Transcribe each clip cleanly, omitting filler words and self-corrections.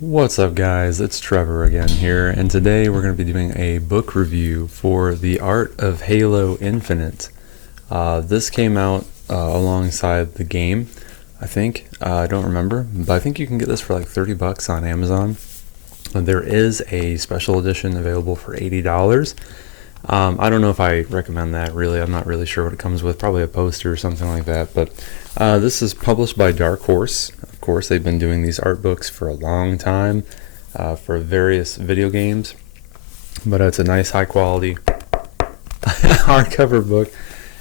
What's up, guys? It's Trevor again here, and today we're going to be doing a book review for The Art of Halo Infinite. This came out alongside the game, I think. I don't remember, but I think you can get this for like $30 on Amazon. There is a special edition available for $80. I don't know if I recommend that, really. I'm not really sure what it comes with. Probably a poster or something like that. But this is published by Dark Horse. Of course, they've been doing these art books for a long time for various video games. But it's a nice, high-quality hardcover book.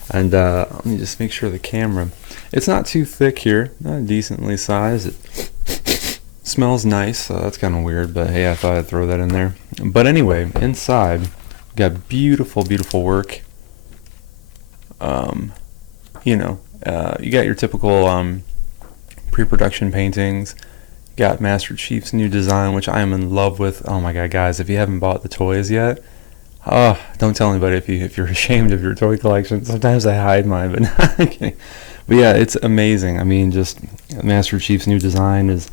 And let me just make sure the camera... It's not too thick here. Decently sized. It smells nice, so that's kind of weird. But hey, I thought I'd throw that in there. But anyway, inside... got beautiful work. You got your typical pre-production paintings. Got Master Chief's new design, which I am in love with. Oh my god, guys, if you haven't bought the toys yet, don't tell anybody if you're ashamed of your toy collection. Sometimes I hide mine, but not kidding. But yeah, it's amazing. I mean, just Master Chief's new design is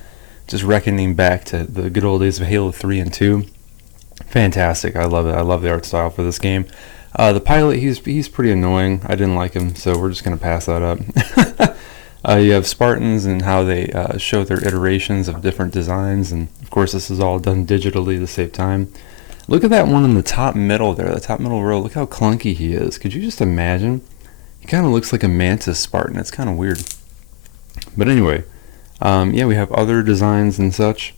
just reckoning back to the good old days of Halo 3 and 2. Fantastic. I love it. I love the art style for this game. The pilot, he's pretty annoying. I didn't like him, so we're just going to pass that up. You have Spartans and how they show their iterations of different designs, and of course this is all done digitally to save time. Look at that one in the top middle there, the top middle row. Look how clunky he is. Could you just imagine? He kind of looks like a Mantis Spartan. It's kind of weird. But anyway, yeah, we have other designs and such.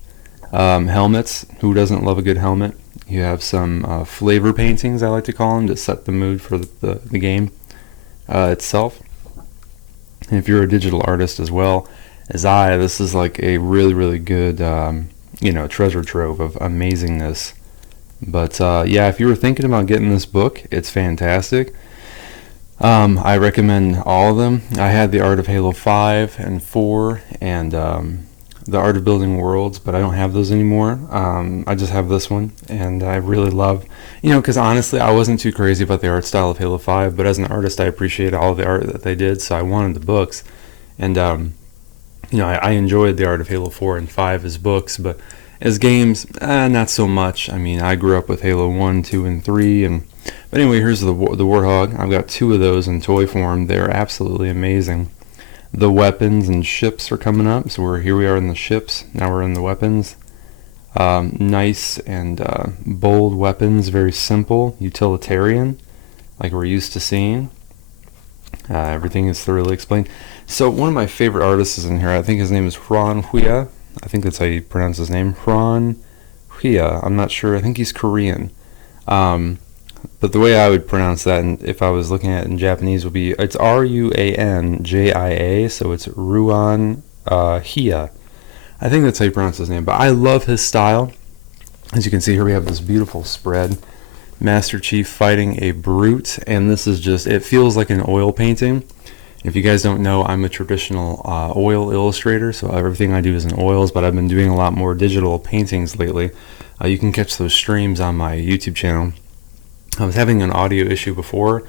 Helmets. Who doesn't love a good helmet? You have some flavor paintings, I like to call them, to set the mood for the game itself. And if you're a digital artist as well as this is like a really good treasure trove of amazingness. But yeah, if you were thinking about getting this book, it's fantastic. I recommend all of them. I had The Art of Halo 5 and 4 and The Art of Building Worlds, but I don't have those anymore. I just have this one, and I really love, because honestly, I wasn't too crazy about the art style of Halo 5, but as an artist, I appreciate all the art that they did, so I wanted the books. And, I enjoyed The Art of Halo 4 and 5 as books, but as games, not so much. I mean, I grew up with Halo 1, 2, and 3, but anyway, here's the Warthog. I've got 2 of those in toy form. They're absolutely amazing. The weapons and ships are coming up, so we are in the ships. Now we're in the weapons. Nice and bold weapons, very simple, utilitarian, like we're used to seeing. Everything is thoroughly explained. So one of my favorite artists is in here. I think his name is Hwan Huya. I think that's how you pronounce his name. Hwan Huya. I'm not sure. I think he's Korean. But the way I would pronounce that, and if I was looking at it in Japanese, would be, it's Ruanjia, so it's Ruan Hia. I think that's how you pronounce his name, but I love his style. As you can see here, we have this beautiful spread. Master Chief fighting a brute, and this is just, it feels like an oil painting. If you guys don't know, I'm a traditional oil illustrator, so everything I do is in oils, but I've been doing a lot more digital paintings lately. You can catch those streams on my YouTube channel. I was having an audio issue before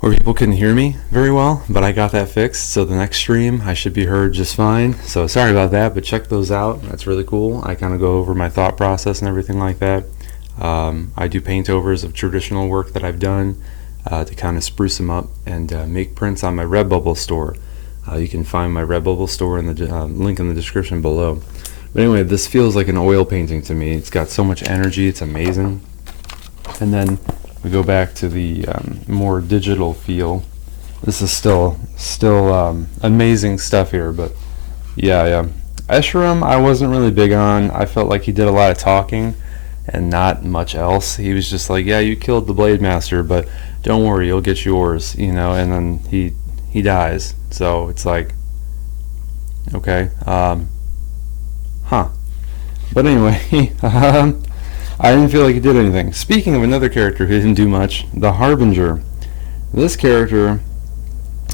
where people couldn't hear me very well, but I got that fixed, so the next stream I should be heard just fine. So sorry about that, but check those out. That's really cool. I kind of go over my thought process and everything like that. I do paint overs of traditional work that I've done to kind of spruce them up and make prints on my Redbubble store. You can find my Redbubble store in the link in the description below. But anyway, this feels like an oil painting to me. It's got so much energy. It's amazing. And then we go back to the more digital feel. This is still amazing stuff here, but yeah. Escharum, I wasn't really big on. I felt like he did a lot of talking and not much else. He was just like, yeah, you killed the Blade Master, but don't worry, you'll get yours, and then he dies. So it's like, okay, But anyway, I didn't feel like he did anything. Speaking of another character who didn't do much, the Harbinger. This character,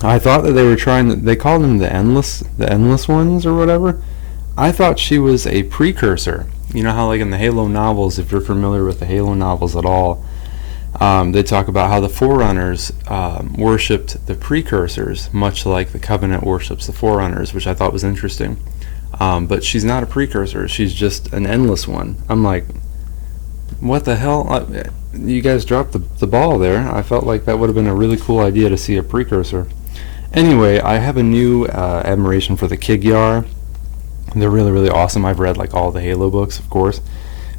I thought that they called him the Endless Ones or whatever. I thought she was a precursor. You know how like in the Halo novels, if you're familiar with the Halo novels at all, they talk about how the Forerunners worshipped the precursors, much like the Covenant worships the Forerunners, which I thought was interesting. But she's not a precursor. She's just an endless one. I'm like, what the hell? You guys dropped the ball there. I felt like that would have been a really cool idea to see a precursor. Anyway, I have a new admiration for the Kig-Yar. They're really, really awesome. I've read like all the Halo books, of course.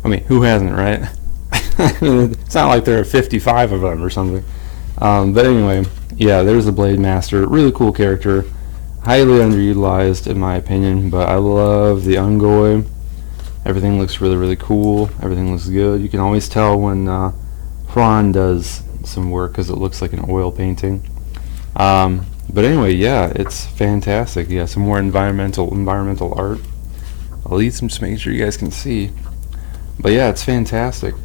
I mean, who hasn't, right? It's not like there are 55 of them or something. But anyway, yeah, there's the Blade Master. Really cool character. Highly underutilized in my opinion, but I love the Ungoy. Everything looks really, really cool. Everything looks good. You can always tell when Fran does some work because it looks like an oil painting. But anyway, yeah, it's fantastic. Yeah, some more environmental art. I'll leave some just making sure you guys can see. But yeah, it's fantastic.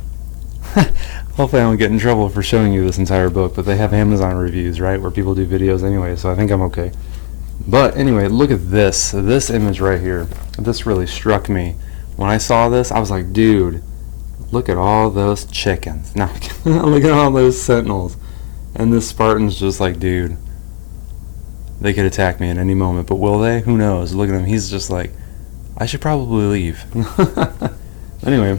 Hopefully I don't get in trouble for showing you this entire book, but they have Amazon reviews, right, where people do videos anyway, so I think I'm okay. But anyway, look at this image right here. This really struck me. When I saw this, I was like, dude, look at all those chickens. Now, look at all those sentinels. And this Spartan's just like, dude, they could attack me at any moment, but will they? Who knows? Look at him. He's just like, I should probably leave. Anyway,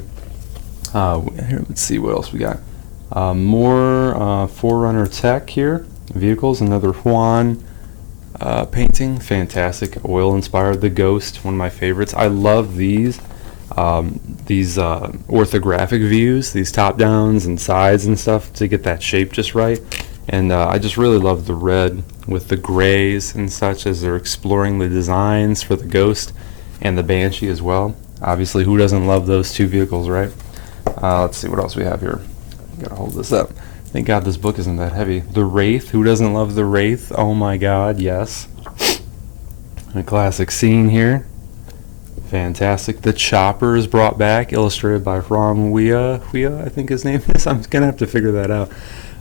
here, let's see what else we got. More Forerunner tech here. Vehicles, another Juan painting. Fantastic. Oil inspired. The Ghost, one of my favorites. I love these orthographic views, these top downs and sides and stuff to get that shape just right. And I just really love the red with the grays and such as they're exploring the designs for the Ghost and the Banshee as well. Obviously, who doesn't love those two vehicles, right? Let's see what else we have here. Gotta hold this up. Thank God this book isn't that heavy. The Wraith, who doesn't love the Wraith? Oh my God, yes. A classic scene here. Fantastic. The Chopper is brought back, illustrated by Ram Huia, I think his name is. I'm gonna have to figure that out.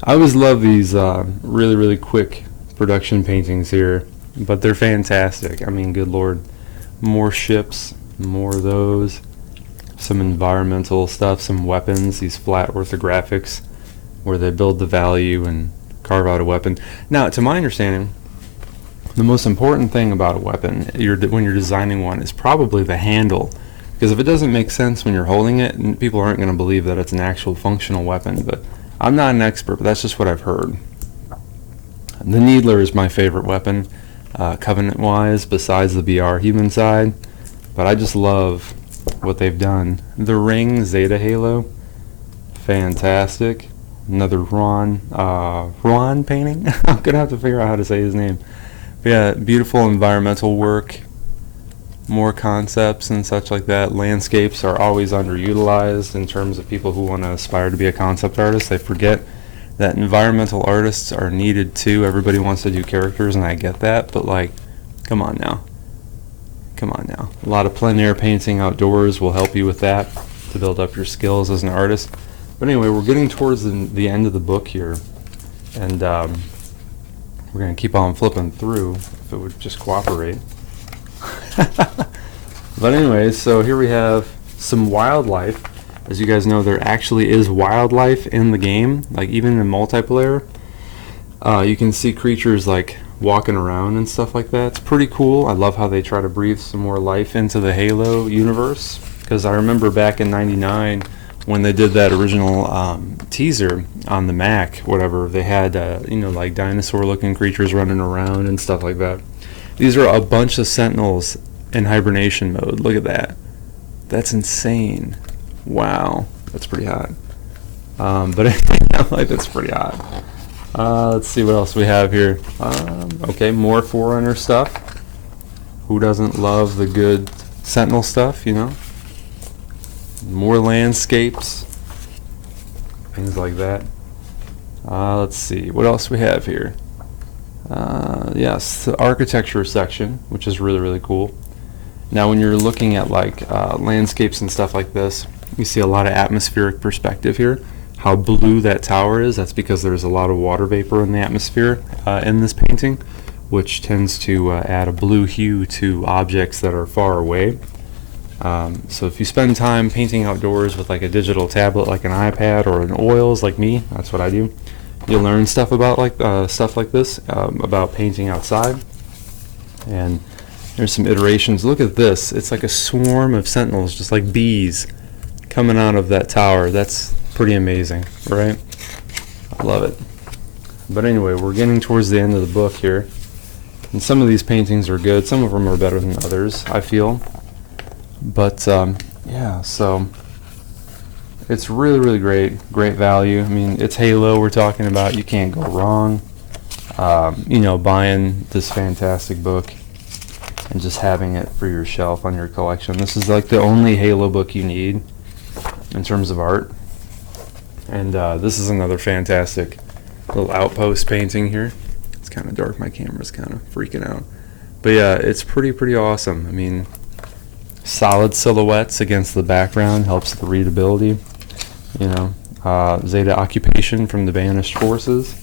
I always love these really, really quick production paintings here, but they're fantastic. I mean, good Lord. More ships, more of those. Some environmental stuff, some weapons, these flat orthographics where they build the value and carve out a weapon. Now, to my understanding, the most important thing about a weapon when you're designing one is probably the handle, because if it doesn't make sense when you're holding it, people aren't going to believe that it's an actual functional weapon. But I'm not an expert, but that's just what I've heard. The Needler is my favorite weapon, Covenant-wise, besides the BR human side, but I just love what they've done. The Ring Zeta Halo, fantastic. Another Ron painting. I'm gonna have to figure out how to say his name. But yeah, beautiful environmental work, more concepts and such like that. Landscapes are always underutilized in terms of people who want to aspire to be a concept artist. They forget that environmental artists are needed too. Everybody wants to do characters, and I get that, but like, come on now. Come on now. A lot of plein air painting outdoors will help you with that to build up your skills as an artist. But anyway, we're getting towards the end of the book here, and we're going to keep on flipping through if it would just cooperate. But anyway, so here we have some wildlife. As you guys know, there actually is wildlife in the game, like even in multiplayer. You can see creatures like walking around and stuff like that. It's pretty cool. I love how they try to breathe some more life into the Halo universe, because I remember back in '99 when they did that original teaser on the Mac, whatever, they had like dinosaur looking creatures running around and stuff like that. These are a bunch of Sentinels in hibernation mode. Look at that. That's insane. Wow, that's pretty hot. But like, that's pretty hot. Let's see what else we have here. Okay, more Forerunner stuff. Who doesn't love the good Sentinel stuff, you know? More landscapes, things like that. Let's see what else we have here. Yes, the architecture section, which is really, really cool. Now when you're looking at like landscapes and stuff like this, you see a lot of atmospheric perspective here. How blue that tower is, that's because there's a lot of water vapor in the atmosphere in this painting, which tends to add a blue hue to objects that are far away. So if you spend time painting outdoors with like a digital tablet like an iPad or an oils like me, that's what I do, you'll learn stuff about like stuff like this, about painting outside. And There's some iterations. Look at this. It's like a swarm of sentinels, just like bees, coming out of that tower. That's pretty amazing, right? I love it. But anyway, we're getting towards the end of the book here. And some of these paintings are good. Some of them are better than others, I feel. But, yeah, so it's really, really great. Great value. I mean, it's Halo we're talking about. You can't go wrong. You know, buying this fantastic book and just having it for your shelf on your collection. This is like the only Halo book you need in terms of art. And this is another fantastic little outpost painting here. It's kind of dark. My camera's kind of freaking out. But yeah, it's pretty awesome. I mean, solid silhouettes against the background helps the readability. You know, Zeta Occupation from the Banished Forces.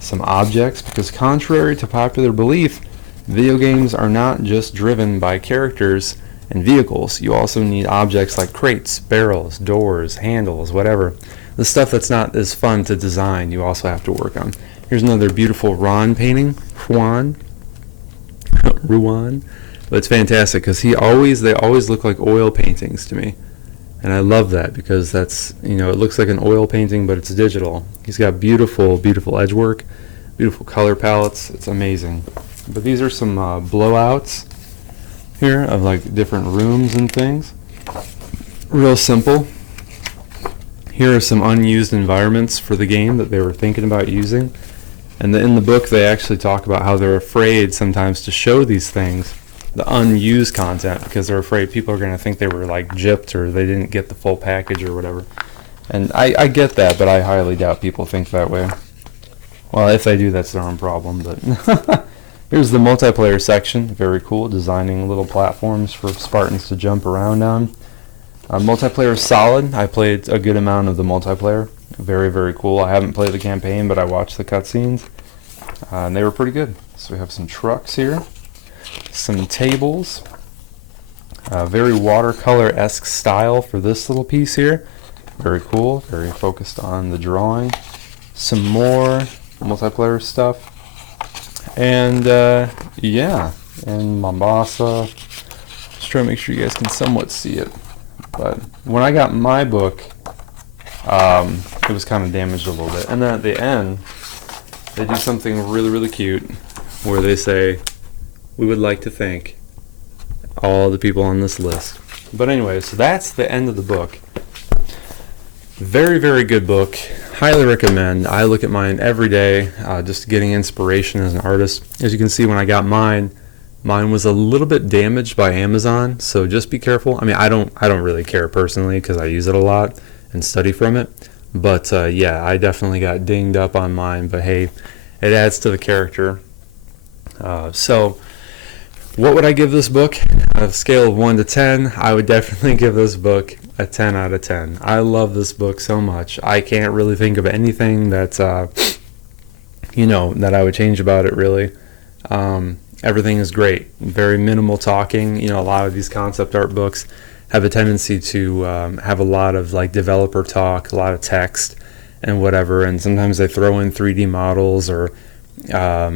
Some objects, because contrary to popular belief, video games are not just driven by characters and vehicles. You also need objects like crates, barrels, doors, handles, whatever. The stuff that's not as fun to design, you also have to work on. Here's another beautiful Ron painting, Ruan. But it's fantastic because they always look like oil paintings to me. And I love that because that's, you know, it looks like an oil painting, but it's digital. He's got beautiful edge work, beautiful color palettes. It's amazing. But these are some blowouts here of like different rooms and things. Real simple. Here are some unused environments for the game that they were thinking about using. And in the book, they actually talk about how they're afraid sometimes to show these things, the unused content, because they're afraid people are going to think they were like gypped or they didn't get the full package or whatever. And I get that, but I highly doubt people think that way. Well, if they do, that's their own problem. But here's the multiplayer section. Very cool. Designing little platforms for Spartans to jump around on. Multiplayer is solid. I played a good amount of the multiplayer. Very cool. I haven't played the campaign, but I watched the cutscenes. And they were pretty good. So we have some trucks here. Some tables. Very watercolor-esque style for this little piece here. Very cool. Very focused on the drawing. Some more multiplayer stuff. And yeah, and Mombasa. Just trying to make sure you guys can somewhat see it. But when I got my book, it was kind of damaged a little bit. And then at the end, they do something really cute where they say, "We would like to thank all the people on this list." But anyway, so that's the end of the book. Very good book. Highly recommend. I look at mine every day, just getting inspiration as an artist. As you can see, when I got mine was a little bit damaged by Amazon, so just be careful. I mean, I don't really care personally because I use it a lot and study from it. But yeah, I definitely got dinged up on mine. But hey, it adds to the character. So what would I give this book? On a scale of 1 to 10, I would definitely give this book a 10 out of 10. I love this book so much. I can't really think of anything that, you know, that I would change about it, really. Everything is great. Very minimal talking. You know, a lot of these concept art books have a tendency to have a lot of like developer talk, a lot of text and whatever, and sometimes they throw in 3D models or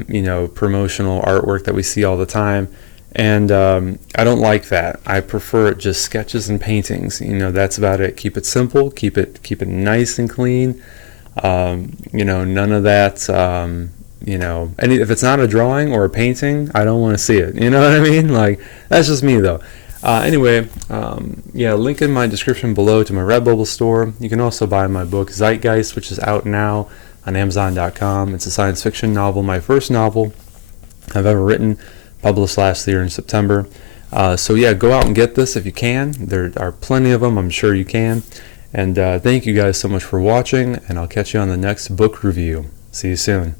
you know, promotional artwork that we see all the time. And I don't like that. I prefer it just sketches and paintings. You know, that's about it. Keep it simple. Keep it nice and clean. You know, none of that. You know, if it's not a drawing or a painting, I don't want to see it. You know what I mean? Like, that's just me though. Anyway, yeah, link in my description below to my Redbubble store. You can also buy my book Zeitgeist, which is out now on Amazon.com. It's a science fiction novel, my first novel I've ever written, published last year in September. So yeah, go out and get this if you can. There are plenty of them. I'm sure you can. And thank you guys so much for watching, and I'll catch you on the next book review. See you soon.